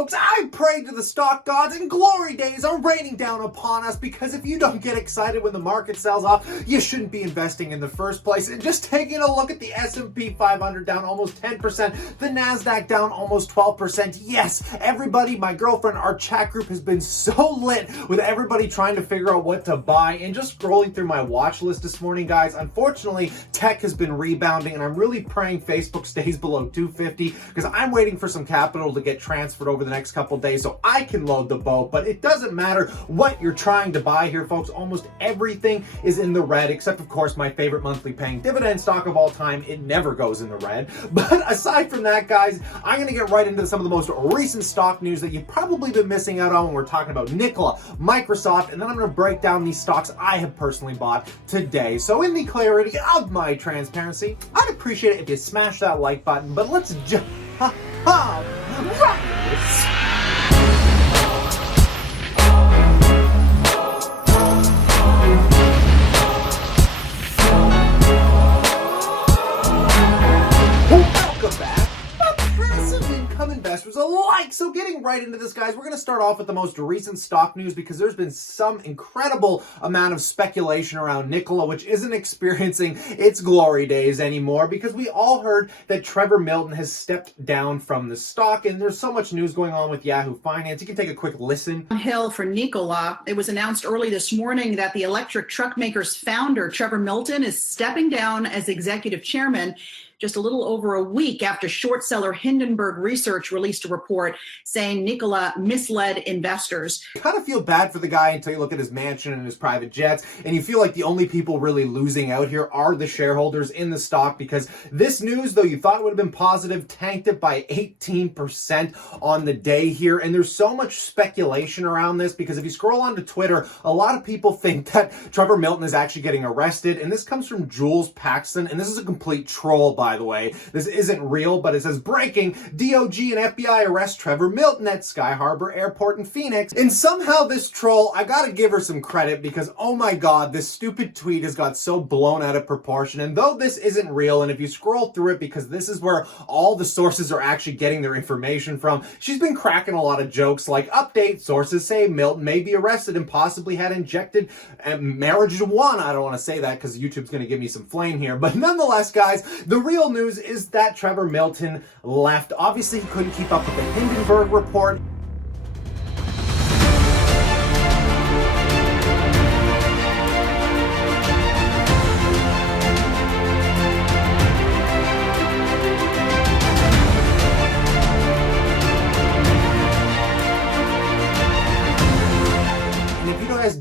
folks, I pray to the stock gods and glory days are raining down upon us, because if you don't get excited when the market sells off, you shouldn't be investing in the first place. And just taking a look at the S&P 500 down almost 10%, the NASDAQ down almost 12%. Yes, everybody, my girlfriend, our chat group has been so lit with everybody trying to figure out what to buy. And just scrolling through my watch list this morning, guys, unfortunately, tech has been rebounding, and I'm really praying Facebook stays below 250 because I'm waiting for some capital to get transferred over the next couple days so I can load the boat. But it doesn't matter what you're trying to buy here, folks. Almost everything is in the red, except, of course, my favorite monthly paying dividend stock of all time. It never goes in the red. But aside from that, guys, I'm going to get right into some of the most recent stock news that you've probably been missing out on when we're talking about Nikola, Microsoft, and then I'm going to break down these stocks I have personally bought today. So in the clarity of my transparency, I'd appreciate it if you smash that like button, but let's just rock this. Welcome back, passive income investors alike. So getting right into this, guys, we're going to start off with the most recent stock news because there's been some incredible amount of speculation around Nikola, which isn't experiencing its glory days anymore, because we all heard that Trevor Milton has stepped down from the stock, and there's so much news going on with Yahoo Finance. You can take a quick listen. Hill for Nikola. It was announced early this morning that the electric truck maker's founder, Trevor Milton, is stepping down as executive chairman just a little over a week after short seller Hindenburg Research released a report saying Nikola misled investors. You kind of feel bad for the guy until you look at his mansion and his private jets, and you feel like the only people really losing out here are the shareholders in the stock, because this news, though you thought it would have been positive, tanked it by 18% on the day here. And there's so much speculation around this, because if you scroll onto Twitter, a lot of people think that Trevor Milton is actually getting arrested, and this comes from Jules Paxton, and this is a complete troll, by the way. This isn't real, but it says, breaking, DOG and FBI arrest Trevor Milton at Sky Harbor Airport in Phoenix. And somehow this troll, I gotta give her some credit, because oh my god, this stupid tweet has got so blown out of proportion. And though this isn't real, and if you scroll through it, because this is where all the sources are actually getting their information from, she's been cracking a lot of jokes like, update, sources say Milton may be arrested and possibly had injected marijuana. I don't want to say that because YouTube's going to give me some flame here. But nonetheless, guys, the real news is that Trevor Milton left. Obviously, he couldn't keep up with the Hindenburg report.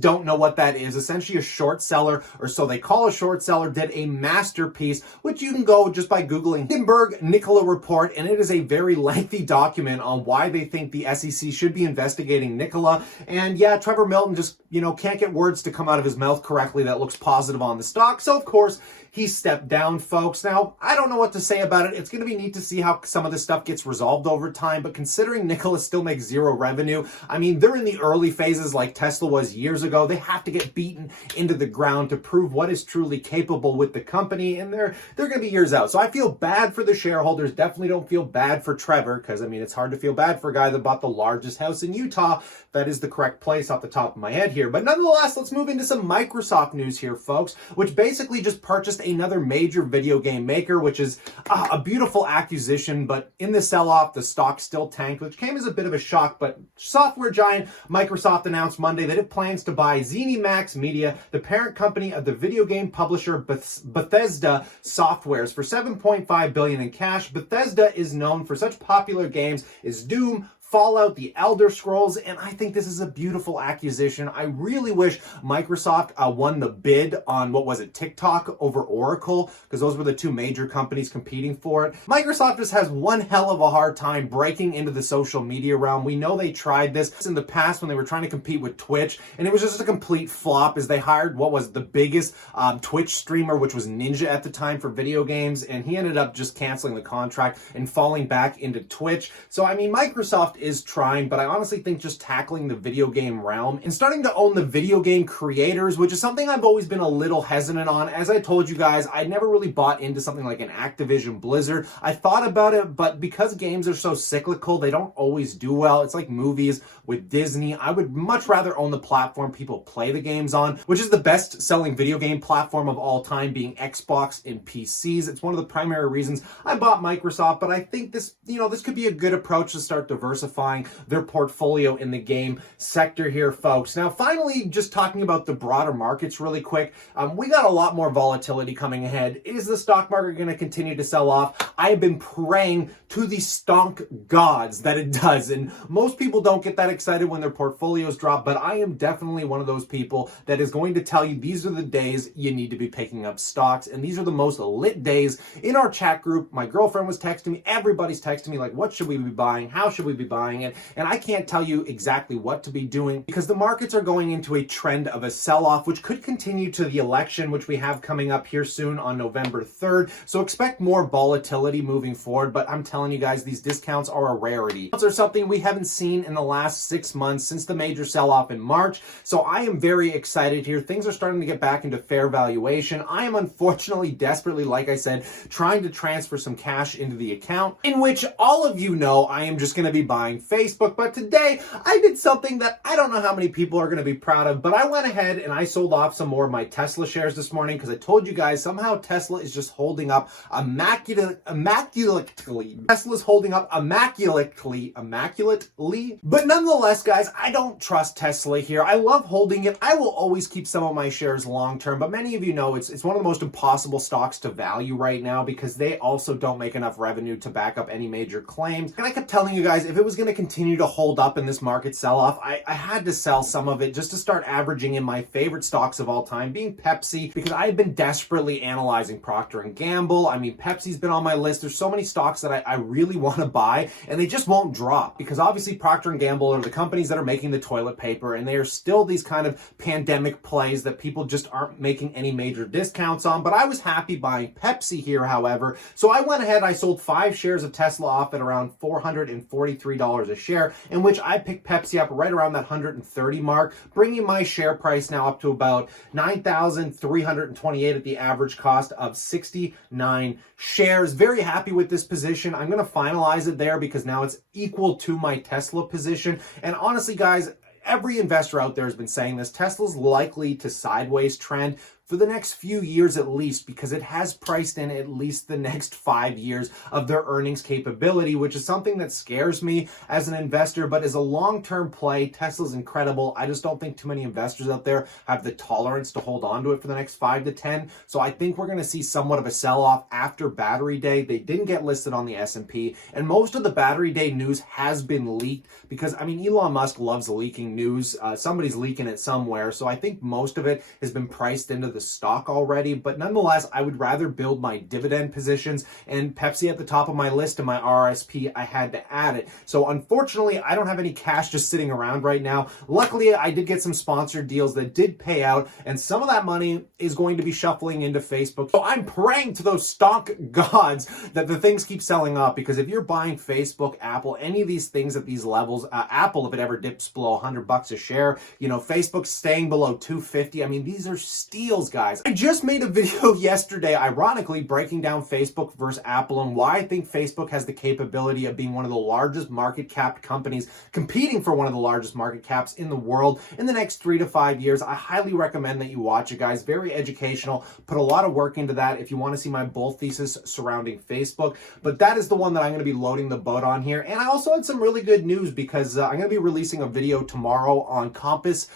Don't know what that is. Essentially a short seller, or so they call a short seller, did a masterpiece, which you can go just by Googling Hindenburg Nikola report, and it is a very lengthy document on why they think the SEC should be investigating Nikola. And yeah, Trevor Milton just, can't get words to come out of his mouth correctly that looks positive on the stock. So of course, he stepped down, folks. Now, I don't know what to say about it. It's going to be neat to see how some of this stuff gets resolved over time, but considering Nikola still makes zero revenue, I mean, they're in the early phases like Tesla was years ago. They have to get beaten into the ground to prove what is truly capable with the company, and they're going to be years out. So I feel bad for the shareholders. Definitely don't feel bad for Trevor, because, I mean, it's hard to feel bad for a guy that bought the largest house in Utah. That is the correct place off the top of my head here. But nonetheless, let's move into some Microsoft news here, folks, which basically just purchased another major video game maker, which is a beautiful acquisition. But in the sell-off, the stock still tanked, which came as a bit of a shock. But software giant Microsoft announced Monday that it plans to buy ZeniMax Media, the parent company of the video game publisher Bethesda Softwares, for $7.5 billion in cash. Bethesda is known for such popular games as Doom, Fallout, The Elder Scrolls, and I think this is a beautiful acquisition. I really wish Microsoft won the bid on, TikTok over Oracle, because those were the two major companies competing for it. Microsoft just has one hell of a hard time breaking into the social media realm. We know they tried this in the past when they were trying to compete with Twitch, and it was just a complete flop, as they hired the biggest Twitch streamer, which was Ninja at the time for video games, and he ended up just canceling the contract and falling back into Twitch. So, I mean, Microsoft is trying, but I honestly think just tackling the video game realm and starting to own the video game creators, which is something I've always been a little hesitant on. As I told you guys, I never really bought into something like an Activision Blizzard. I thought about it, but because games are so cyclical, they don't always do well. It's like movies with Disney. I would much rather own the platform people play the games on, which is the best selling video game platform of all time, being Xbox and PCs. It's one of the primary reasons I bought Microsoft, but I think this could be a good approach to start diversifying their portfolio in the game sector here, folks. Now, finally, just talking about the broader markets really quick, we got a lot more volatility coming ahead. Is the stock market going to continue to sell off? I have been praying to the stonk gods that it does, and most people don't get that excited when their portfolios drop, but I am definitely one of those people that is going to tell you these are the days you need to be picking up stocks, and these are the most lit days. In our chat group, my girlfriend was texting me, everybody's texting me like, what should we be buying? How should we be buying it? And I can't tell you exactly what to be doing because the markets are going into a trend of a sell-off, which could continue to the election, which we have coming up here soon on November 3rd. So expect more volatility moving forward, but I'm telling you guys, these discounts are a rarity. Those are something we haven't seen in the last 6 months since the major sell-off in March. So I am very excited here. Things are starting to get back into fair valuation. I am unfortunately desperately, like I said, trying to transfer some cash into the account, in which all of you know I am just going to be buying Facebook. But today I did something that I don't know how many people are going to be proud of, but I went ahead and I sold off some more of my Tesla shares this morning because I told you guys somehow Tesla is just holding up immaculately. Tesla's holding up immaculately. But nonetheless, guys, I don't trust Tesla here. I love holding it. I will always keep some of my shares long term, but many of you know it's one of the most impossible stocks to value right now because they also don't make enough revenue to back up any major claims. And I kept telling you guys, if it was going to continue to hold up in this market sell-off, I had to sell some of it just to start averaging in my favorite stocks of all time, being Pepsi, because I've been desperately analyzing Procter & Gamble. I mean, Pepsi's been on my list. There's so many stocks that I really want to buy, and they just won't drop because obviously Procter & Gamble are the companies that are making the toilet paper, and they are still these kind of pandemic plays that people just aren't making any major discounts on. But I was happy buying Pepsi here, however. So I went ahead, I sold 5 shares of Tesla off at around $443 a share, in which I picked Pepsi up right around that 130 mark, bringing my share price now up to about 9,328 at the average cost of 69 shares. Very happy with this position. I'm going to finalize it there because now it's equal to my Tesla position. And honestly, guys, every investor out there has been saying this. Tesla's likely to sideways trend for the next few years at least, because it has priced in at least the next 5 years of their earnings capability, which is something that scares me as an investor. But as a long-term play, Tesla's incredible. I just don't think too many investors out there have the tolerance to hold on to it for the next 5 to 10. So I think we're going to see somewhat of a sell-off after Battery Day. They didn't get listed on the S&P, and most of the Battery Day news has been leaked because, I mean, Elon Musk loves leaking news. Somebody's leaking it somewhere. So I think most of it has been priced into the stock already, but nonetheless, I would rather build my dividend positions, and Pepsi at the top of my list and my RSP, I had to add it. So unfortunately, I don't have any cash just sitting around right now. Luckily, I did get some sponsored deals that did pay out, and some of that money is going to be shuffling into Facebook. So I'm praying to those stock gods that the things keep selling up, because if you're buying Facebook, Apple, any of these things at these levels, Apple, if it ever dips below $100 a share, Facebook staying below 250, I mean, these are steals, guys. I just made a video yesterday, ironically, breaking down Facebook versus Apple and why I think Facebook has the capability of being one of the largest market cap companies, competing for one of the largest market caps in the world in the next 3 to 5 years. I highly recommend that you watch it, guys. Very educational. Put a lot of work into that if you want to see my bull thesis surrounding Facebook. But that is the one that I'm going to be loading the boat on here. And I also had some really good news because I'm going to be releasing a video tomorrow on Compass,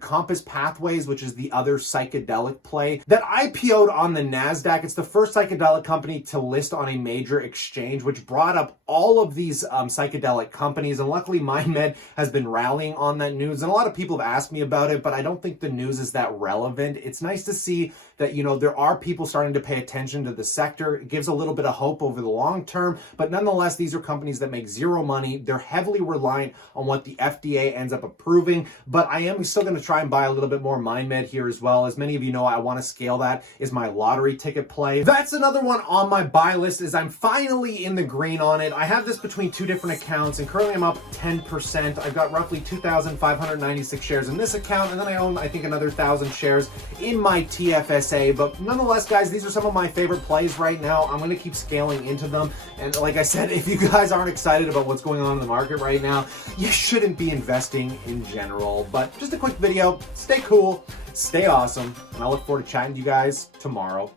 Compass Pathways, which is the other psychedelic play that IPO'd on the NASDAQ. It's the first psychedelic company to list on a major exchange, which brought up all of these psychedelic companies. And luckily, Mindmed has been rallying on that news. And a lot of people have asked me about it, but I don't think the news is that relevant. It's nice to see that, there are people starting to pay attention to the sector. It gives a little bit of hope over the long term. But nonetheless, these are companies that make zero money. They're heavily reliant on what the FDA ends up approving. But I am still going to try and buy a little bit more Mindmed here as well. As many many of you know I want to scale that, is my lottery ticket play. That's another one on my buy list, is I'm finally in the green on it. I have this between two different accounts, and currently I'm up 10%. I've got roughly 2,596 shares in this account, and then I own, I think, another 1,000 shares in my TFSA. But nonetheless, guys, these are some of my favorite plays right now. I'm going to keep scaling into them. And like I said, if you guys aren't excited about what's going on in the market right now, you shouldn't be investing in general. But just a quick video. Stay cool, stay awesome, and I look forward to chatting to you guys tomorrow.